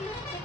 Thank you.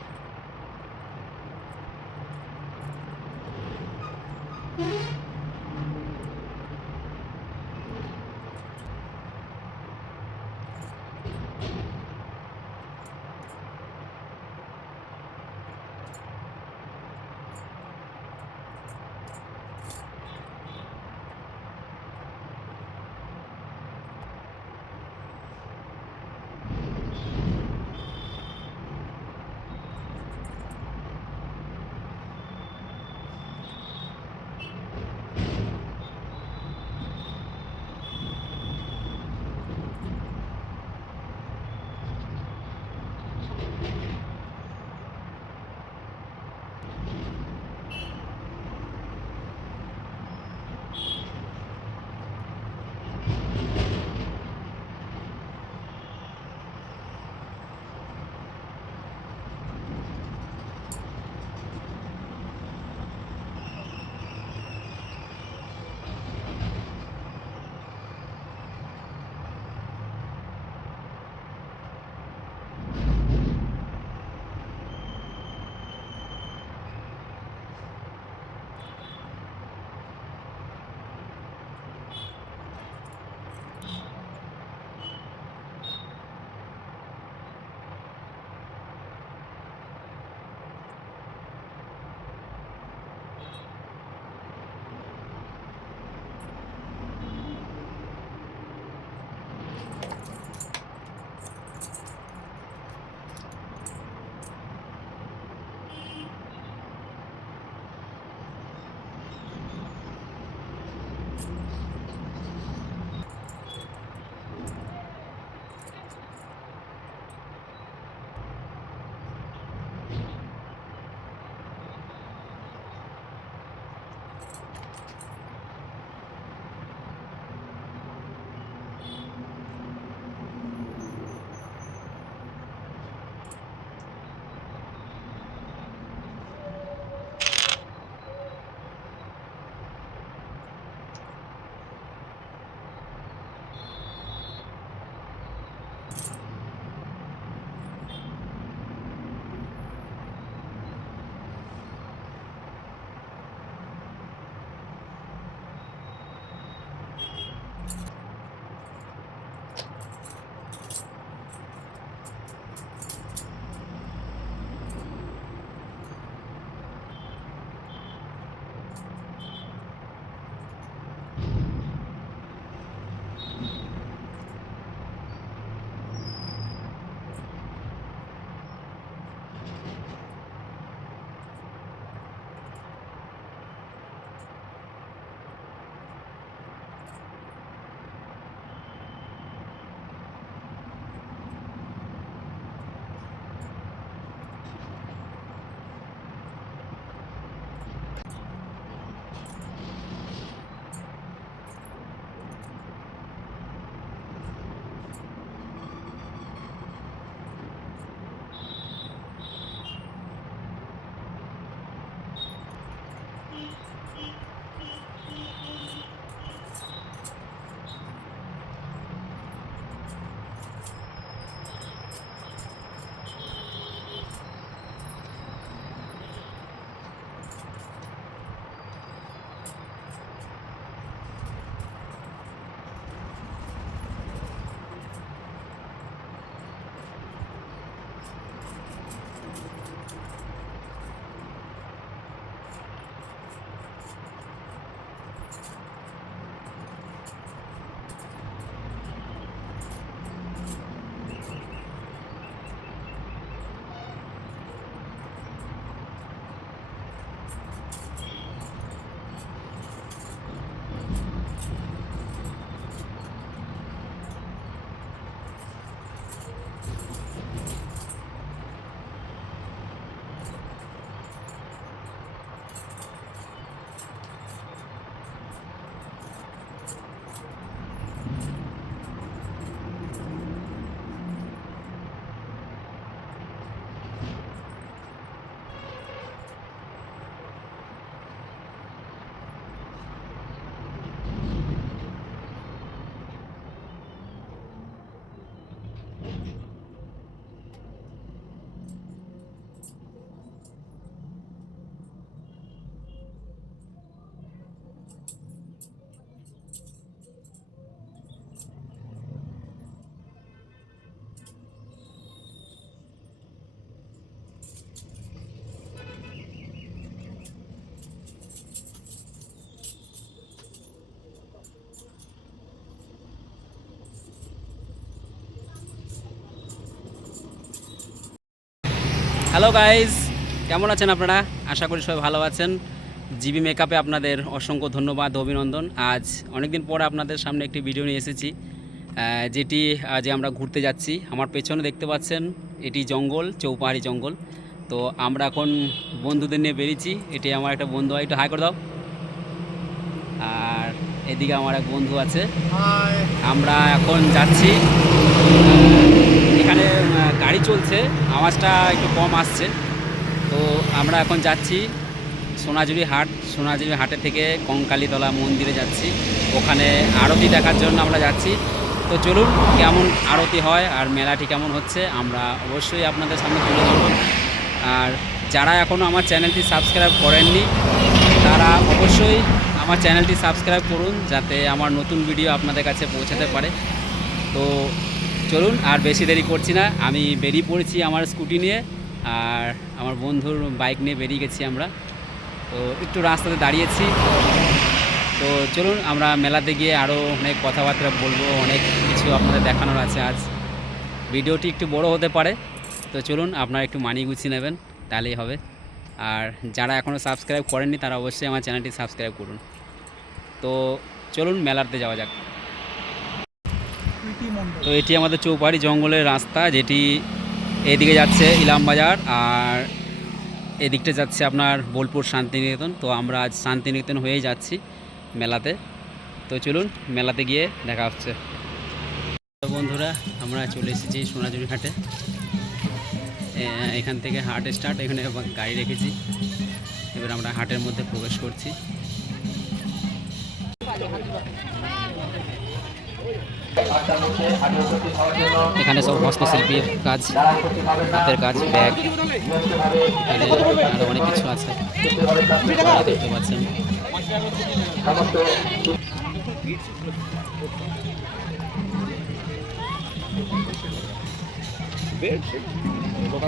guys. Hello guys কেমন আছেন আপনারা? আশা করি সবাই ভালো আছেন। জিবি মেকআপে আপনাদের অসংখ্য ধন্যবাদ অভিনন্দন। আজ অনেকদিন পরে আপনাদের সামনে একটি ভিডিও নিয়ে এসেছি যেটি আজ আমরা ঘুরতে যাচ্ছি। আমার পেছনে দেখতে পাচ্ছেন এটি জঙ্গল চৌপাহাড়ি জঙ্গল। তো আমরা এখন বন্ধুদের নিয়ে বেরিয়েছি। এটি আমার একটা বন্ধু হয় একটু হাই করে দাও। আর এদিকে আমার এক বন্ধু আছে। আমরা এখন যাচ্ছি। এখানে গাড়ি চলছে, আওয়াজটা একটু কম আসছে। তো আমরা এখন যাচ্ছি সোনাঝুরি হাট। সোনাঝুরি হাটে থেকে কঙ্কালীতলা মন্দিরে যাচ্ছি। ওখানে আরতি দেখার জন্য আমরা যাচ্ছি। তো চলুন, কেমন আরতি হয় আর মেলাটি কেমন হচ্ছে, আমরা অবশ্যই আপনাদের সামনে তুলে ধরব। আর যারা এখনও আমার চ্যানেলটি সাবস্ক্রাইব করেননি, তারা অবশ্যই আমার চ্যানেলটি সাবস্ক্রাইব করুন, যাতে আমার নতুন ভিডিও আপনাদের কাছে পৌঁছাতে পারে। তো চলুন, আর বেশি দেরি করছি না। আমি বেরিয়ে পড়েছি আমার স্কুটি নিয়ে, আর আমার বন্ধুর বাইক নিয়ে বেরিয়ে গেছি আমরা। তো একটু রাস্তাতে দাঁড়িয়েছি। তো চলুন, আমরা মেলাতে গিয়ে আরও অনেক কথাবার্তা বলব, অনেক কিছু আপনাদের দেখানোর আছে আজ। ভিডিওটি একটু বড় হতে পারে। তো চলুন, আপনারা একটু মানিয়ে গুছিয়ে নেবেন, তাহলেই হবে। আর যারা এখনও সাবস্ক্রাইব করেননি, তারা অবশ্যই আমার চ্যানেলটি সাবস্ক্রাইব করুন। তো চলুন, মেলাতে যাওয়া যাক। তো এটি আমাদের চৌপাড়ি জঙ্গলের রাস্তা, যেটি এদিকে যাচ্ছে ইলামবাজার আর এদিকটা যাচ্ছে আপনার বোলপুর শান্তিনিকেতন। তো আমরা আজ শান্তিনিকেতন হয়েই যাচ্ছি মেলাতে। তো চলুন মেলাতে গিয়ে দেখা হচ্ছে। বন্ধুরা, আমরা চলে এসেছি সোনাঝুরি হাটে। এখান থেকে হাট স্টার্ট এখানে গাড়ি রেখেছি। এবার আমরা হাটের মধ্যে প্রবেশ করছি। এখানে সব হস্তশিল্পীর কাজ, হাতের কাজ, ব্যাগ, এখানে আরও অনেক কিছু আছে। দেখতে পাচ্ছেন। তোমরা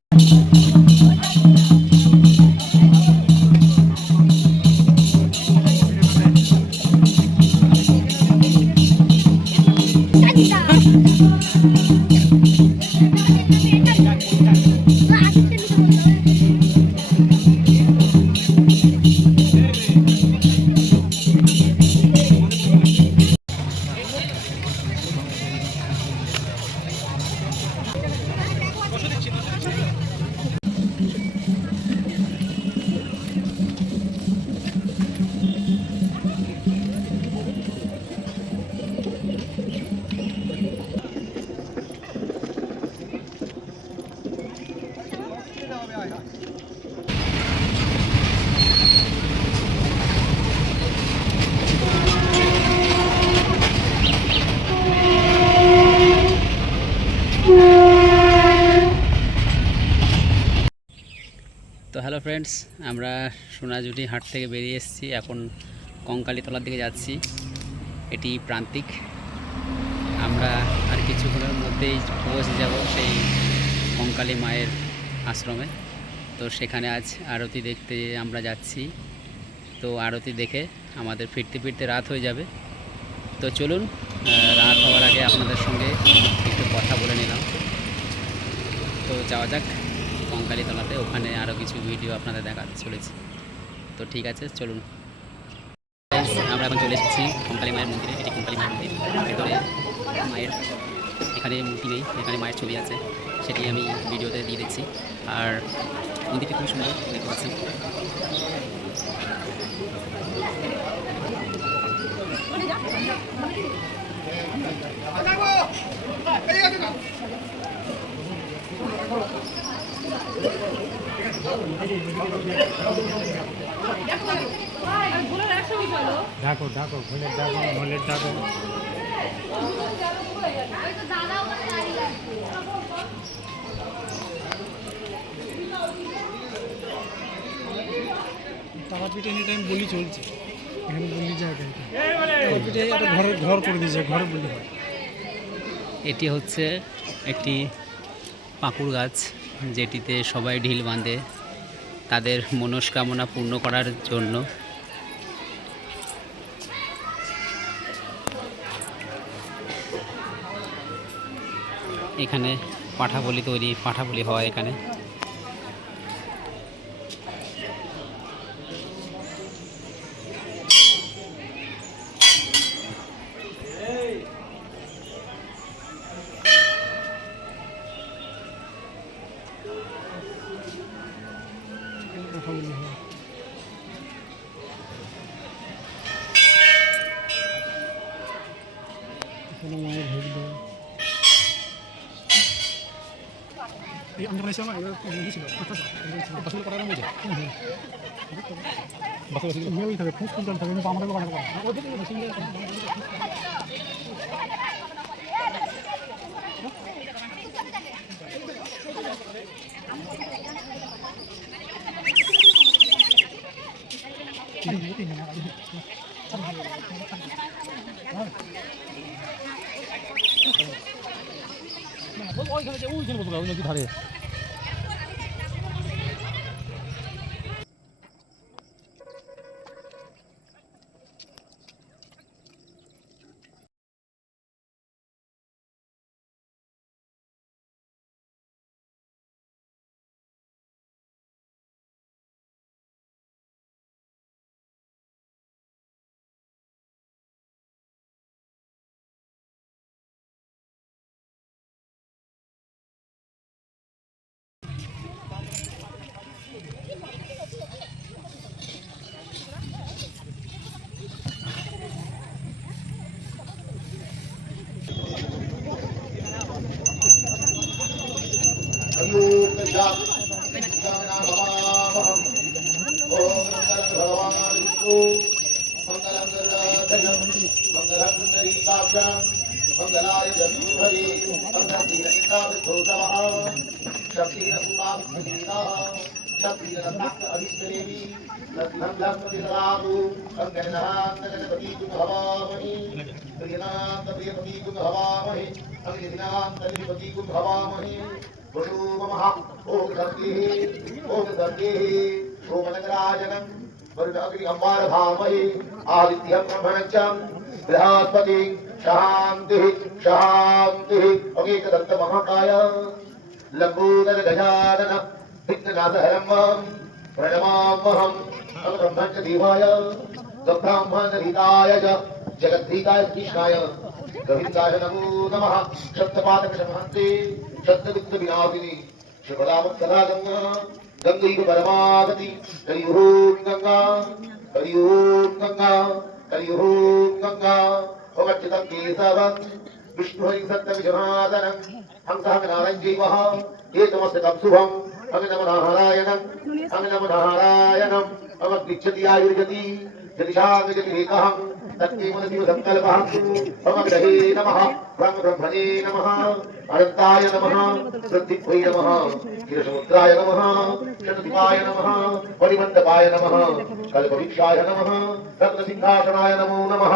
ফ্রেন্ডস আমরা সোনাঝুটি হাট থেকে বেরিয়ে এসেছি। এখন কঙ্কালীতলার দিকে যাচ্ছি। এটি প্রান্তিক। আমরা আর কিছুক্ষণের মধ্যেই পৌঁছে যাব সেই কঙ্কালী মায়ের আশ্রমে। তো সেখানে আজ আরতি দেখতে আমরা যাচ্ছি। তো আরতি দেখে আমাদের ফিরতে ফিরতে রাত হয়ে যাবে। তো চলুন রাত হওয়ার আগে আপনাদের সঙ্গে একটু কথা বলে নিলাম। তো যাওয়া যাক। কঙ্কালীতলাতে ওখানে আরও কিছু ভিডিও আপনাদের দেখাতে চলেছি। তো ঠিক আছে, চলুন। আমরা এখন চলে এসেছি কঙ্কালী মায়ের মন্দিরে। এটি কঙ্কালী মায়ের মন্দির। ভিতরে মায়ের এখানে মূর্তি নেই, এখানে মায়ের ছবি আছে। সেটি আমি ভিডিওতে দিয়ে দিচ্ছি। আর মন্দিরটি খুব সুন্দর, দেখতে পাচ্ছেন। ঢাকো ঢাকো ভুলের ঢাকো ভুলের ঢাকো। তারাপীঠে এনি টাইম বলি চলছে। এখানে বলি যায় কিন্তু একটা ঘর ঘর করে দিয়েছে ঘরে বলি হয়। এটি হচ্ছে একটি পাকুড় গাছ যেটিতে সবাই ঢিল বাঁধে। তাদের মনস্কামনা পূর্ণ করার জন্য। এখানে পাঠাবলি তৈরি পাঠাবলি হয় এখানে। এখানে মায়ের ভোগ দেয় এই আমি যখন এসেছিলাম না? এবার ইয়ে ছিল বাসগুলো করার মধ্যে বাসে বাসে ইয়ে থাকে ফুস ফুস থাকে কিন্তু আমাদের বানাতে পারে না। ওদের মেশিন ওইখানে যে ওইখানে ওই নদী ধারে। मंगलम गरुडाधरम मंगलम सुंदरीकाभ्याम मंगलाय जमीहरे मंगलतीरहिताभिधोतमः शक्तिरपुपाभिधीनः शक्तिरताक्त अभिष्टदेवी लग्नं लग्नविदलाभु मंगलान्तगणपतितु भवामहि प्रियनान्तप्रियपतितु भवामहि अभिदिनान्तलिपतितु भवामहि वशो ममः ॐ सर्गेः ॐ सर्गेः ॐ नगराजनम् मृदाग्निगम्बारधामये आदित्यं ब्रह्मणच्यं बृहस्पति शान्तिः शान्तिः अमेकदन्तमहाकाय लम्बोदरगजानन विघ्ननाथहरं माँ प्रणमामहं ब्रह्मञ्च देवाय ब्रह्माण्डहिताय च, जगद्धीताय कृष्णाय गोविन्दाय नमो नमः। शब्दपादकशमहन्ते शब्दविद्यविनाशिनि शिवदामत्सदा गङ्गा गंगई परमागति हरि हो गंगा हरि हो गंगा हरि हो गंगा भगवत केशव विष्णु भगवचितं केशवं विष्णुहरि सत्यं जनार्दनं हंसः नारञ्जीवः ये तमस्य नमस्तकं शुभं हमें नमो नारायणं हमें नमो नारायणं भगवद् यदि शाग यदि एकहम् ममग्रहे नमः अनन्ताय नमः वृद्धित्वै नमः क्षीरसमुद्राय नमः शतदिपाय नमः परिमण्डपाय नमः कल्पवृक्षाय नमः रत्नसिंहासनाय नमो नमः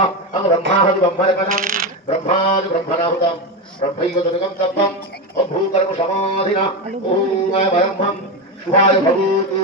ब्रह्माहति ब्रह्मरकणम् ब्रह्मादि ब्रह्मणाहुतम् ब्रह्मैव दुर्गं तत्त्वम् अभूकर्मसमाधिना ॐ ब्रह्मम् शुभाय भवतु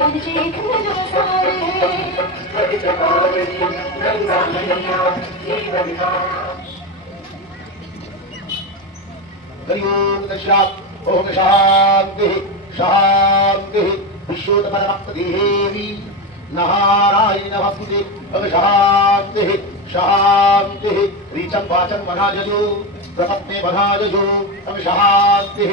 ओम ओम शांति शांति ऋचम वाचम बनाजो प्रपत्ने बनाजो ओम शांति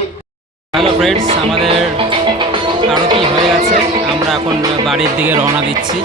हेलो फ्रेंड्स আরতি হয়ে গেছে আমরা এখন বাড়ির দিকে রওনা দিচ্ছি।